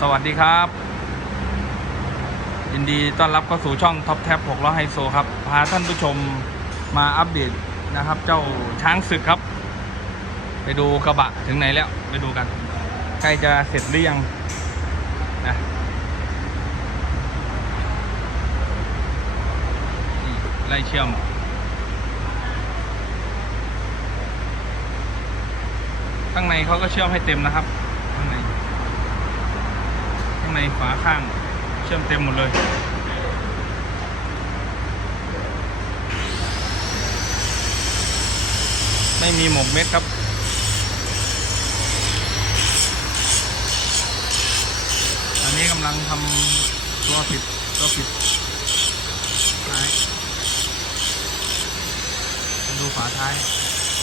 สวัสดีครับ ยินดีต้อนรับเข้าสู่ช่องท็อปแท็บ6ล้อไฮโซครับ พาท่านผู้ชมมาอัปเดตนะครับ เจ้าช้างศึกครับ ไปดูกระบะถึงไหนแล้ว ไปดูกัน ใกล้จะเสร็จหรือยังนะไล่เชื่อมข้างในเขาก็เชื่อมให้เต็มนะครับ ในฝาข้างเชื่อมเต็มหมดเลยไม่มีหมกเม็ดครับ อันนี้กำลังทำตัวผิดตัวผิดท้าย ดูฝาท้าย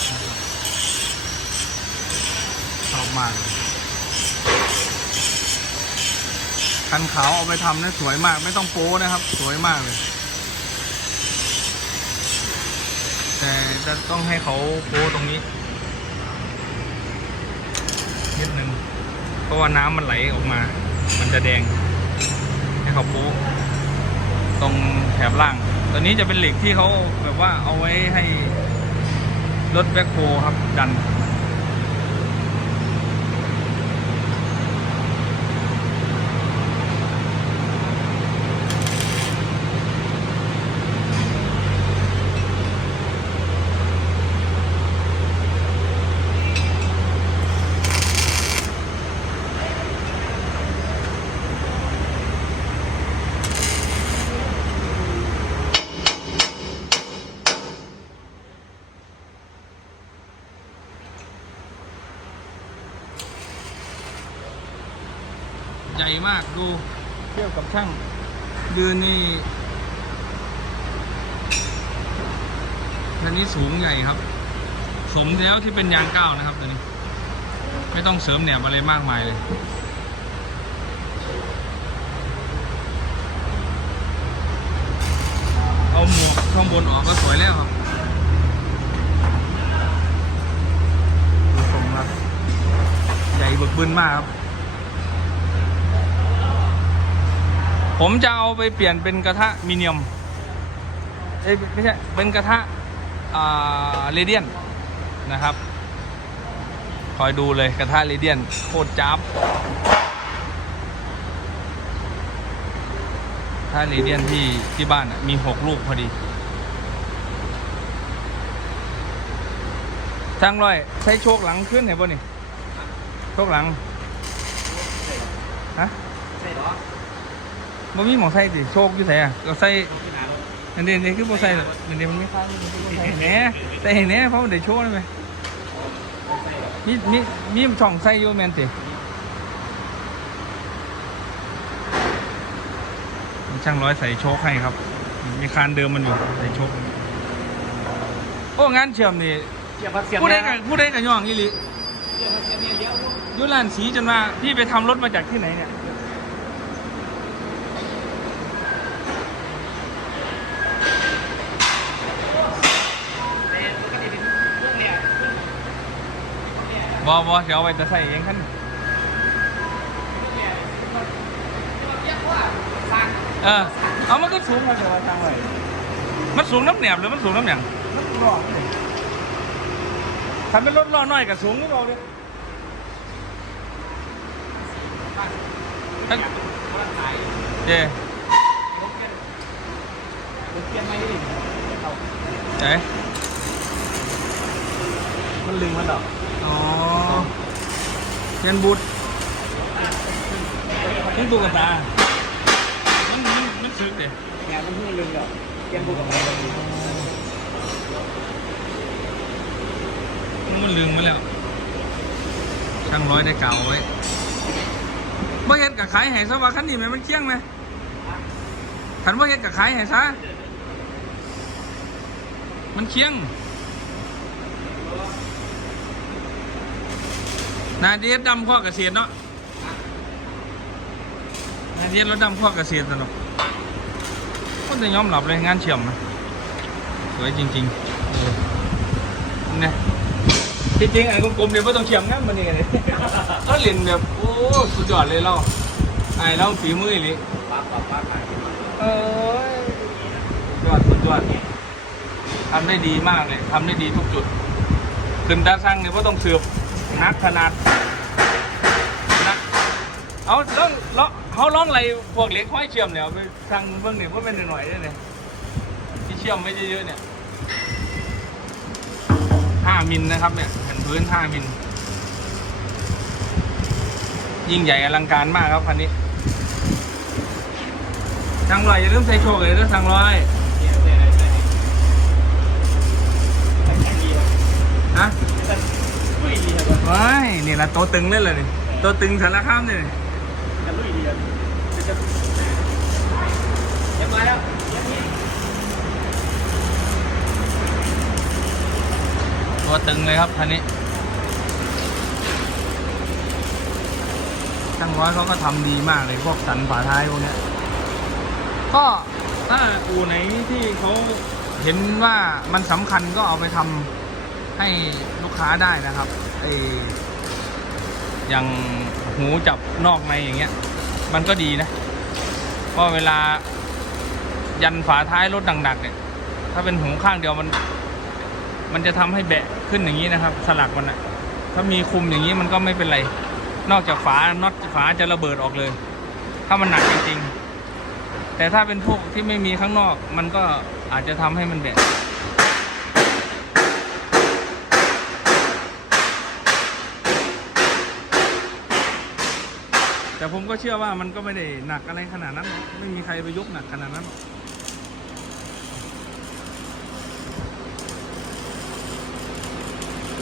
นะครับชอบมาเลย คันขาวเอาไปทำนะสวยมากไม่ต้องโป้นะครับ สวยมากเลย แต่จะต้องให้เขาโป้ตรงนี้นิดนึงเพราะว่าน้ำมันไหลออกมา มันจะแดง ให้เขาโป๊ะตรงแถบล่าง ตัวนี้จะเป็นเหล็กที่เขาแบบว่าเอาไว้ให้รถแบ็คโฮครับดัน ญ่มากดูเทียบกับช่างยืนนี่อันนี้สูงใหญ่ครับ สมแล้วที่เป็นยางก้าวนะครับตัวนี้ ไม่ต้องเสริมแหนบอะไรมากมายเลยเอาหมวกข้างบนออกก็สวยแล้วครับดูทรงครับใหญ่บึกบึนมากครับ ผมจะเอาไปเปลี่ยนเป็นกระทะมีเนียมเอ้ยไม่ใช่เป็นกระทะอ่าเรเดียนนะครับ คอยดูเลยกระทะเรเดียนโคตรจับกระทะเรเดียนที่ที่บ้านอะมีหกลูกพอดีช่างร้อยใช้โชคหลังขึ้นเห็นป่ะนี่โชคหลังฮะใช่หรอ บ่มีหมองใส่สิโชคอยู่ไสอะก็ใส่ที่ไหนรถอันนี้นี่คือบ่ใส่หรอกอันนี้มันไม่ค้างมันคือบ่ใส่แหน่ใส่แหน่เพราะมันได้โชว์ได้ไหมมีมีมีช่องใส่อยู่แม่นติช่างร้อยใส่โชคให้ครับ มีคานเดิมมันอยู่ใส่โชคโอ้งานเชื่อมนี่เสียบเสียบผู้ใดกับผู้ใดกับย่องอีหลีเสียบเสียบเนี่ยเลี้ยวอยุร้านสีจนว่าพี่ไปทำรถมาจากที่ไหนเนี่ย แต่ปกติเป็นพวกเนี่ย บอบอเดี๋ยวเอาไปจะใส่เองขั้นสร้างเออเอามันก็สูงมาแต่ว่าทางไหนมันสูงน้ำแหนบหรือมันสูงน้ำหยังมันรอถ้าเป็นรถล้อน้อยกับสูงนี่เราเลยทั้งคนขายเจรถเกียร์รถเกียร์ไม่ได้เอาเจ๊มันลึงมันหรอ อ๋อเทียนบุตรเทียนบุตรกับตามันมันมันสึกเด้งานมันเพิ่งลึงหรอเกียร์บุกออกมามันลืมมาแล้ว ช่างร้อยได้เก่าไว้บ่เฮ็ดกับขายให้ซะว่าคันนี้แม่มันเคียงไหมคันบ่เฮ็ดกับขายให้ซะมันเคียง นาเดียดดำข้อเกษตรเนาะนาเดียดแล้วดำข้อเกษตรสนุกคนจะยอมรับเลยงานเชื่อมนะสวยจริงๆเนี่ยที่จริงไอ้กลมๆเนี่ยไม่ต้องเขียมงั้นมันนี่ไงก็เล่นแบบโอ้สุดยอดเลยเราไอ้เราฝีมือหรือปั๊บปั๊บปั๊บขายเอ้ยสุดยอดสุดยอดทำได้ดีมากเลยทำได้ดีทุกจุดขึ้นตาสั่งเนี่ยว่าต้องเสือบ นักขนาดนักเอาต้องเลาะเขาร้องอะไรพวกเหล็กห้อยเชื่อมเนี่ยเอาไปสั่งเบิ่งเนี่ยว่าเป็นหน่อยๆได้เนี่ยที่เชื่อมไม่เยอะๆเนี่ยห้ามิลนะครับเนี่ยแผ่นพื้นห้ามิลยิ่งใหญ่อลังการมากครับคันนี้สั่งร้อยอย่าลืมใส่โชคเลยนะสั่งร้อยเนี่ยเนี่ยแต่แค่ดีครับ นะ แต่ ลุยดีครับว้ายนี่ละตัวตึงเลยเลยนี่ตัวตึงสารคามเลยนี่แต่ลุยดีครับจะจะเรียบร้อยแล้วเรียบร้อยตัวตึงเลยครับคันนี้ช่างร้อยเขาก็ทำดีมากเลยพวกสันฝาท้ายพวกเนี้ยก็ถ้าอู่ไหนที่เขาเห็นว่ามันสำคัญก็เอาไปทำให้ลูกค้าได้นะครับ ไออย่างหูจับนอกในอย่างเงี้ย มันก็ดีนะเพราะเวลายันฝาท้ายรถหนักๆเนี่ย ถ้าเป็นหูข้างเดียวมัน มันจะทำให้แบะขึ้นอย่างนี้นะครับ สลักมันอะถ้ามีคุมอย่างนี้มันก็ไม่เป็นไร นอกจากฝาน็อตฝาจะระเบิดออกเลย ถ้ามันหนักจริงๆแต่ถ้าเป็นพวกที่ไม่มีข้างนอกมันก็อาจจะทำให้มันแบะ แต่ผมก็เชื่อว่ามันก็ไม่ได้หนักอะไรขนาดนั้น ไม่มีใครไปยกหนักขนาดนั้นหรอก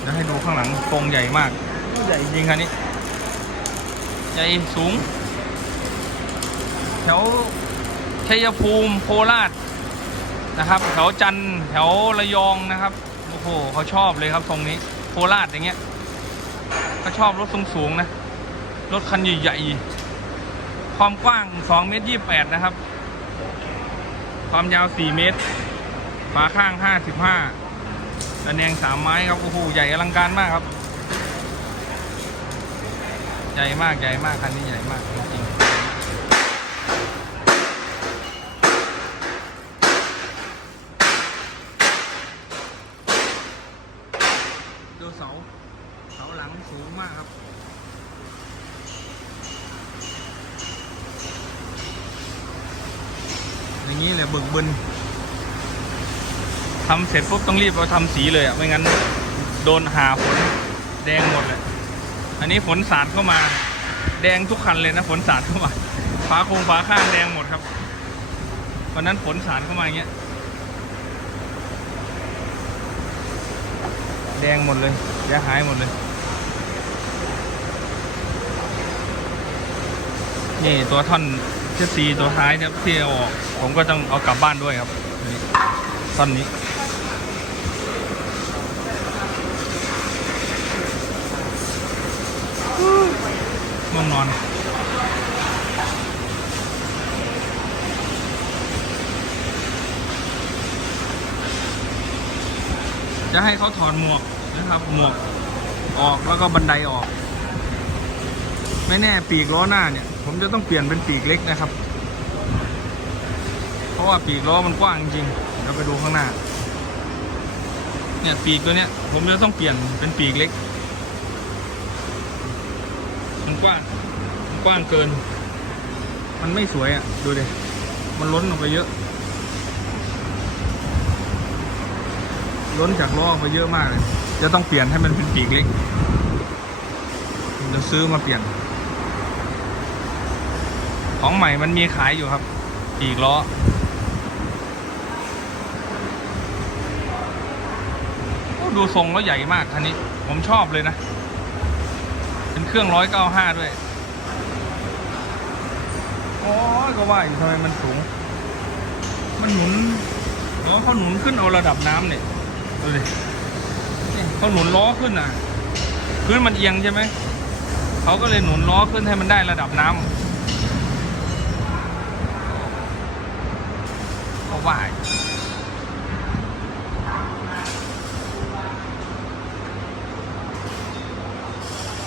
แล้วให้ดูข้างหลังตรงใหญ่มาก ใหญ่จริงคันนี้ ใหญ่สูง แถวชัยภูมิโคราชนะครับ แถวจันแถวระยองนะครับ โอ้โหเขาชอบเลยครับตรงนี้ โคราชอย่างเงี้ยเขาชอบรถสูงๆนะ รถคันใหญ่ๆ ความกว้าง2เมตร28 นะครับ ความยาว 4 เมตร ฝาข้าง 55ตะแนง 3 ไม้ครับ โอ้โห ใหญ่อลังการมากครับ ใหญ่มาก ใหญ่มาก คันนี้ใหญ่มากจริงๆ ดูเสา เสาหลังสูงมากครับ อย่างนี้เลยเบิกบึนทำเสร็จปุ๊บต้องรีบเอาทำสีเลยอะไม่งั้นโดนหาฝนแดงหมดเลย อันนี้ฝนสาดเข้ามา แดงทุกคันเลยนะฝนสาดเข้ามาฝาโครงฝาข้างแดงหมดครับวันนั้นฝนสาดเข้ามาอย่างเงี้ยแดงหมดเลยเสียหายหมดเลย นี่ตัวท่อน เชสซีตัวท้ายเนี่ยที่เอาออกผมก็ต้องเอากลับบ้านด้วยครับนี่ท่อนนี้ง่วงนอนจะให้เขาถอดหมวกนะครับ หมวกออกแล้วก็บันไดออก ไม่แน่ปีกล้อหน้าเนี่ย ผมจะต้องเปลี่ยนเป็นปีกเล็กนะครับ เพราะว่าปีกล้อมันกว้างจริงๆเราไปดูข้างหน้า เนี่ยปีกตัวเนี้ย ผมจะต้องเปลี่ยนเป็นปีกเล็ก มันกว้างมันกว้างเกิน มันไม่สวยอะ ดูดิ มันล้นออกไปเยอะ ล้นจากล้อออกไปเยอะมากเลย จะต้องเปลี่ยนให้มันเป็นปีกเล็กจะซื้อมาเปลี่ยน ของใหม่มันมีขายอยู่ครับปีกล้อดูทรงแล้วใหญ่มากคันนี้ ผมชอบเลยนะ เป็นเครื่องร้อยเก้าห้าด้วยโอ้ยก็ว่าอยู่ทำไมมันสูง มันหนุนอ๋อเขาหนุนขึ้นเอาระดับน้ำเนี่ยดูดิเขาหนุนล้อขึ้นอะพื้นมันเอียงใช่ไหมเขาก็เลยหนุนล้อขึ้นให้มันได้ระดับน้ำ ก็ว่าอยู่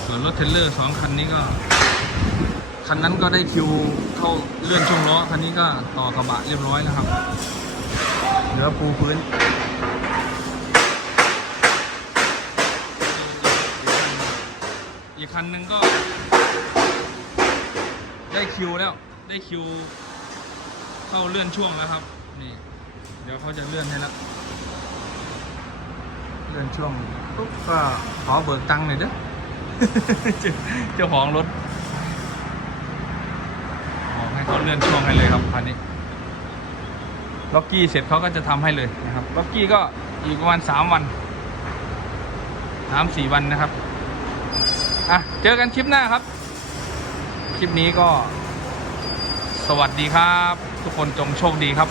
ส่วนรถเทรลเลอร์สองคันนี้ก็ คันนั้นก็ได้คิวเข้าเลื่อนช่วงล้อ คันนี้ก็ต่อกระบะเรียบร้อยแล้วครับเหลือปูพื้นอีกคันหนึ่งก็ ได้คิวแล้วได้คิวเข้าเลื่อนช่วงแล้วครับ นี่ เดี๋ยวเขาจะเลื่อนให้แล้วเลื่อนช่วงปุ๊บก็ขอเบิกตังค์หน่อยเด้อเจ้าของรถบอกให้เขาเลื่อนช่วงให้เลยครับคันนี้ล็อกกี้เสร็จเขาก็จะทำให้เลยนะครับล็อกกี้ก็อีกประมาณสามวันสามสี่วันนะครับอะเจอกันคลิปหน้าครับ คลิปนี้ก็ สวัสดีครับ ทุกคนจงโชคดีครับ